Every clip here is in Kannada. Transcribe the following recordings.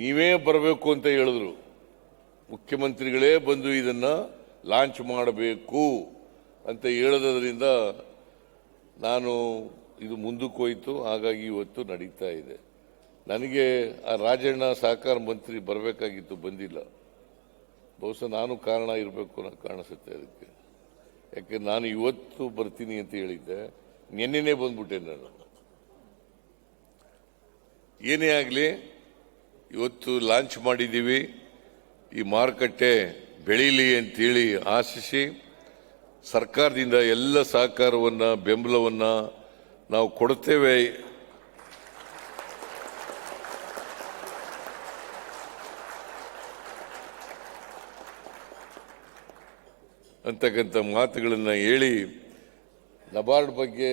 ನೀವೇ ಬರಬೇಕು ಅಂತ ಹೇಳಿದ್ರು. ಮುಖ್ಯಮಂತ್ರಿಗಳೇ ಬಂದು ಇದನ್ನು ಲಾಂಚ್ ಮಾಡಬೇಕು ಅಂತ ಹೇಳೋದ್ರಿಂದ ನಾನು ಇದು ಮುಂದಕ್ಕೆ ಹೋಯಿತು. ಹಾಗಾಗಿ ಇವತ್ತು ನಡೀತಾ ಇದೆ. ನನಗೆ ಆ ರಾಜಣ್ಣ ಸಹಕಾರ ಮಂತ್ರಿ ಬರಬೇಕಾಗಿತ್ತು, ಬಂದಿಲ್ಲ. ಬಹುಶಃ ನಾನು ಕಾರಣ ಇರಬೇಕು ಅನ್ನೋ ಕಾಣಿಸುತ್ತೆ ಅದಕ್ಕೆ. ಯಾಕೆ ನಾನು ಇವತ್ತು ಬರ್ತೀನಿ ಅಂತ ಹೇಳಿದ್ದೆ, ನಿನ್ನೆನೇ ಬಂದ್ಬಿಟ್ಟೆ ನಾನು. ಏನೇ ಆಗಲಿ ಇವತ್ತು ಲಾಂಚ್ ಮಾಡಿದ್ದೀವಿ. ಈ ಮಾರುಕಟ್ಟೆ ಬೆಳೀಲಿ ಅಂತೇಳಿ ಆಶಿಸಿ ಸರ್ಕಾರದಿಂದ ಎಲ್ಲ ಸಹಕಾರವನ್ನು ಬೆಂಬಲವನ್ನು ನಾವು ಕೊಡುತ್ತೇವೆ ಅಂತಕ್ಕಂಥ ಮಾತುಗಳನ್ನು ಹೇಳಿ ನಬಾರ್ಡ್ ಬಗ್ಗೆ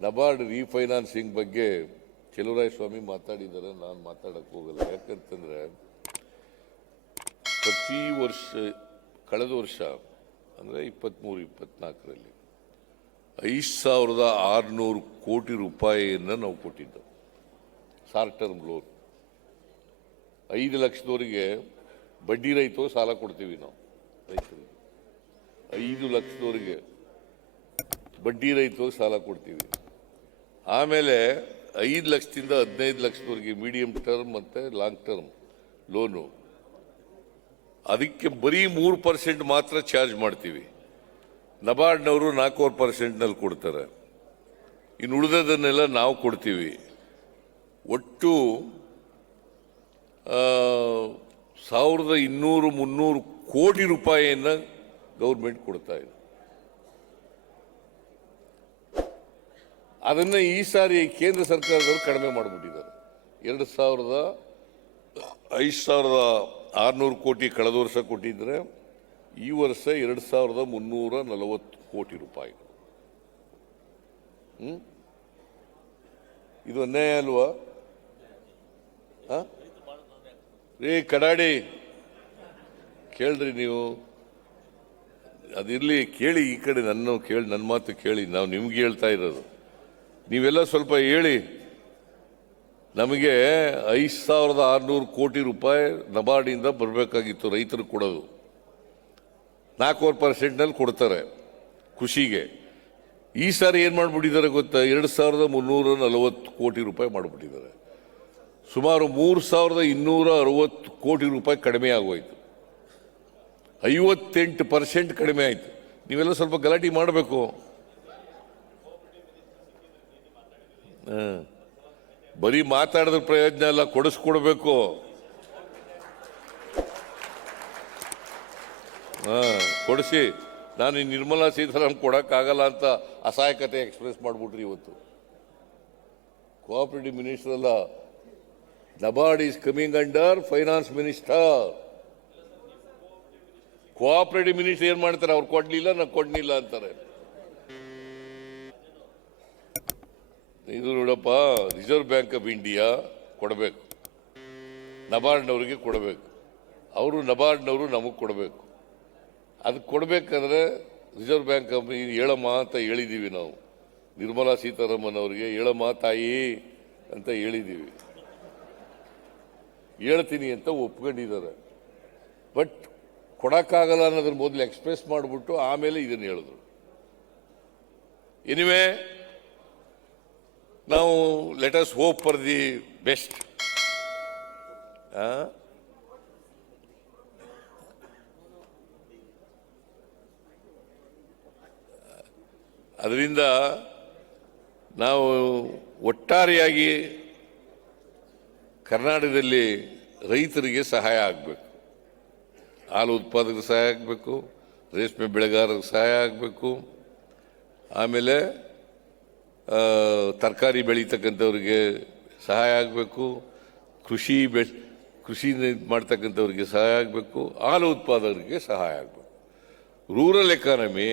ನಬಾರ್ಡ್ ರೀಫೈನಾನ್ಸಿಂಗ್ ಬಗ್ಗೆ ಸ್ವಾಮಿ ಮಾತಾಡಿದ್ದಾರೆ. ನಾನು ಮಾತಾಡಕ್ಕೆ ಹೋಗಲ್ಲ. ಯಾಕಂತಂದ್ರೆ ಪ್ರತಿ ವರ್ಷ ಕಳೆದ ವರ್ಷ ಅಂದರೆ 23-24ರಲ್ಲಿ 5,600 ಕೋಟಿ ರೂಪಾಯಿಯನ್ನು ನಾವು ಕೊಟ್ಟಿದ್ದೆವು ಶಾರ್ಟ್ ಟರ್ಮ್ ಲೋನ್. 5 ಲಕ್ಷದವರೆಗೆ ಬಡ್ಡಿ ರಹಿತ ಸಾಲ ಕೊಡ್ತೀವಿ ನಾವು ರೈತರಿಗೆ. 5 ಲಕ್ಷದವರೆಗೆ ಬಡ್ಡಿ ರಹಿತ ಸಾಲ ಕೊಡ್ತೀವಿ. ಆಮೇಲೆ 5 ಲಕ್ಷದಿಂದ 15 ಲಕ್ಷದವರೆಗೆ ಮೀಡಿಯಂ ಟರ್ಮ್ ಮತ್ತು ಲಾಂಗ್ ಟರ್ಮ್ ಲೋನು. ಅದಕ್ಕೆ ಬರೀ 3% ಮಾತ್ರ ಚಾರ್ಜ್ ಮಾಡ್ತೀವಿ. ನಬಾರ್ಡ್ನವರು 4% ಕೊಡ್ತಾರೆ. ಇನ್ನು ಉಳಿದದನ್ನೆಲ್ಲ ನಾವು ಕೊಡ್ತೀವಿ. ಒಟ್ಟು 1,200-300 ಕೋಟಿ ರೂಪಾಯಿಯನ್ನು ಗೌರ್ಮೆಂಟ್ ಕೊಡ್ತಾ ಇದೆ. ಅದನ್ನು ಈ ಸಾರಿ ಕೇಂದ್ರ ಸರ್ಕಾರದವರು ಕಡಿಮೆ ಮಾಡಿಬಿಟ್ಟಿದ್ದಾರೆ. 5,600 ಕೋಟಿ ಕಳೆದ ವರ್ಷ ಕೊಟ್ಟಿದ್ರೆ ಈ ವರ್ಷ 2,340 ಕೋಟಿ ರೂಪಾಯಿ. ಇದು ಅನ್ಯಾಯ ಅಲ್ವಾ? ಕಡಾಡಿ ಕೇಳ್ರಿ ನೀವು. ಅದಿರಲಿ, ಕೇಳಿ. ಈ ಕಡೆ ನನ್ನ ಮಾತು ಕೇಳಿ. ನಾವು ನಿಮ್ಗೆ ಹೇಳ್ತಾ ಇರೋದು. ನೀವೆಲ್ಲ ಸ್ವಲ್ಪ ಹೇಳಿ. ನಮಗೆ 5,600 ಕೋಟಿ ರೂಪಾಯಿ ನಬಾರ್ಡಿಂದ ಬರಬೇಕಾಗಿತ್ತು. ರೈತರು ಕೊಡೋದು 4% ಕೊಡ್ತಾರೆ ಖುಷಿಗೆ. ಈ ಸಾರಿ ಏನು ಮಾಡಿಬಿಟ್ಟಿದ್ದಾರೆ ಗೊತ್ತಾ? 2,340 ಕೋಟಿ ರೂಪಾಯಿ ಮಾಡಿಬಿಟ್ಟಿದ್ದಾರೆ. ಸುಮಾರು 3,260 ಕೋಟಿ ರೂಪಾಯಿ ಕಡಿಮೆ ಆಗೋಯ್ತು. 58% ಕಡಿಮೆ ಆಯಿತು. ನೀವೆಲ್ಲ ಸ್ವಲ್ಪ ಗಲಾಟೆ ಮಾಡಬೇಕು. ಬರೀ ಮಾತಾಡಿದ್ರ ಪ್ರಯೋಜನ ಎಲ್ಲ, ಕೊಡಿಸ್ಕೊಡ್ಬೇಕು. ಕೊಡಿಸಿ. ನಾನು ಈ ನಿರ್ಮಲಾ ಸೀತಾರಾಮನ್ ಕೊಡೋಕ್ಕಾಗಲ್ಲ ಅಂತ ಅಸಹಾಯಕತೆ ಎಕ್ಸ್ಪ್ರೆಸ್ ಮಾಡಿಬಿಟ್ರಿ ಇವತ್ತು. ಕೋಆಪರೇಟಿವ್ ಮಿನಿಸ್ಟರ್ ಅಲ್ಲ, NABARD is coming under finance minister. Cooperative minister ಏನ್ ಮಾಡ್ತಾರೆ? ಅವ್ರು ಕೊಡ್ಲಿಲ್ಲ, ನಾವು ಕೊಡ್ಲಿಲ್ಲ ಅಂತಾರೆ. ಇದು ನೋಡಪ್ಪ, ರಿಸರ್ವ್ ಬ್ಯಾಂಕ್ ಆಫ್ ಇಂಡಿಯಾ ಕೊಡಬೇಕು, ನಬಾರ್ಡ್ನವರಿಗೆ ಕೊಡಬೇಕು. ಅವರು ನಬಾರ್ಡ್ನವರು ನಮಗೆ ಕೊಡಬೇಕು. ಅದಕ್ಕೆ ಕೊಡಬೇಕಾದ್ರೆ ರಿಸರ್ವ್ ಬ್ಯಾಂಕ್ ಆಫ್ ಹೇಳಮ್ಮ ಅಂತ ಹೇಳಿದ್ದೀವಿ ನಾವು. ನಿರ್ಮಲಾ ಸೀತಾರಾಮನ್ ಅವರಿಗೆ ಹೇಳಮ್ಮ ತಾಯಿ ಅಂತ ಹೇಳಿದ್ದೀವಿ. ಹೇಳ್ತೀನಿ ಅಂತ ಒಪ್ಕೊಂಡಿದ್ದಾರೆ. ಬಟ್ ಕೊಡೋಕ್ಕಾಗಲ್ಲ ಅನ್ನೋದ್ರ ಮೊದಲು ಎಕ್ಸ್ಪ್ರೆಸ್ ಮಾಡಿಬಿಟ್ಟು ಆಮೇಲೆ ಇದನ್ನು ಹೇಳಿದ್ರು. ಎನಿವೆ, ನಾವು let us hope for the best. ಅದರಿಂದ ನಾವು ಒಟ್ಟಾರೆಯಾಗಿ ಕರ್ನಾಟಕದಲ್ಲಿ ರೈತರಿಗೆ ಸಹಾಯ ಆಗಬೇಕು. ಹಾಲು ಉತ್ಪಾದಕರಿಗೆ ಸಹಾಯ ಆಗಬೇಕು, ರೇಷ್ಮೆ ಬೆಳೆಗಾರರಿಗೆ ಸಹಾಯ ಆಗಬೇಕು, ಆಮೇಲೆ ತರಕಾರಿ ಬೆಳೀತಕ್ಕಂಥವ್ರಿಗೆ ಸಹಾಯ ಆಗಬೇಕು, ಕೃಷಿ ಮಾಡ್ತಕ್ಕಂಥವ್ರಿಗೆ ಸಹಾಯ ಆಗಬೇಕು, ಹಾಲು ಉತ್ಪಾದಕರಿಗೆ ಸಹಾಯ ಆಗಬೇಕು. ರೂರಲ್ ಎಕಾನಮಿ,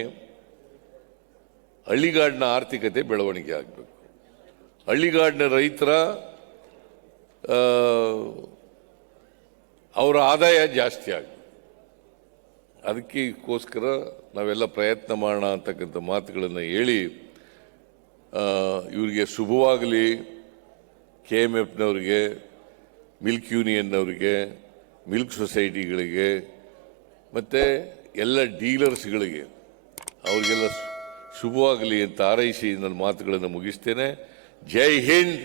ಹಳ್ಳಿಗಾಡಿನ ಆರ್ಥಿಕತೆ ಬೆಳವಣಿಗೆ ಆಗಬೇಕು. ಹಳ್ಳಿಗಾಡಿನ ರೈತರ ಅವರ ಆದಾಯ ಜಾಸ್ತಿ ಆಗಬೇಕು. ಅದಕ್ಕೋಸ್ಕರ ನಾವೆಲ್ಲ ಪ್ರಯತ್ನ ಮಾಡೋಣ ಅಂತಕ್ಕಂಥ ಮಾತುಗಳನ್ನು ಹೇಳಿ ಇವರಿಗೆ ಶುಭವಾಗಲಿ. KMFನವರಿಗೆ, ಮಿಲ್ಕ್ ಯೂನಿಯನ್ನವರಿಗೆ, ಮಿಲ್ಕ್ ಸೊಸೈಟಿಗಳಿಗೆ ಮತ್ತು ಎಲ್ಲ ಡೀಲರ್ಸ್ಗಳಿಗೆ ಅವರಿಗೆಲ್ಲ ಶುಭವಾಗಲಿ ಅಂತ ಹಾರೈಸಿ ನನ್ನ ಮಾತುಗಳನ್ನು ಮುಗಿಸ್ತೇನೆ. ಜೈ ಹಿಂದ್,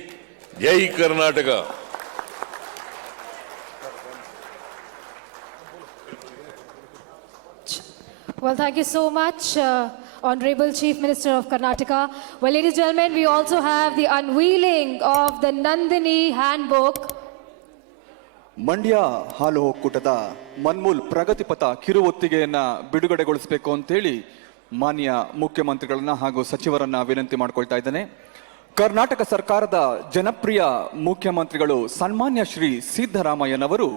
ಜೈ Karnataka. Well, thank you so much, Honorable Chief Minister of Karnataka. Well, ladies and gentlemen, we also have the unveiling of the Nandini Handbook. Mandya ಹಾಲು ಒಕ್ಕೂಟದ ಮನ್ಮೂಲ್ ಪ್ರಗತಿಪಥ ಕಿರುಹೊತ್ತಿಗೆಯನ್ನ ಬಿಡುಗಡೆಗೊಳಿಸಬೇಕು ಅಂತೇಳಿ ಮಾನ್ಯ ಮುಖ್ಯಮಂತ್ರಿಗಳನ್ನ ಹಾಗೂ ಸಚಿವರನ್ನ ವಿನಂತಿ ಮಾಡ್ಕೊಳ್ತಾ ಇದ್ದೇನೆ. ಕರ್ನಾಟಕ ಸರ್ಕಾರದ ಜನಪ್ರಿಯ ಮುಖ್ಯಮಂತ್ರಿಗಳು ಸನ್ಮಾನ್ಯ ಶ್ರೀ ಸಿದ್ದರಾಮಯ್ಯನವರು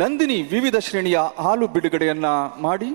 ನಂದಿನಿ ವಿವಿಧ ಶ್ರೇಣಿಯ ಹಾಲು ಬಿಡುಗಡೆಯನ್ನ ಮಾಡಿ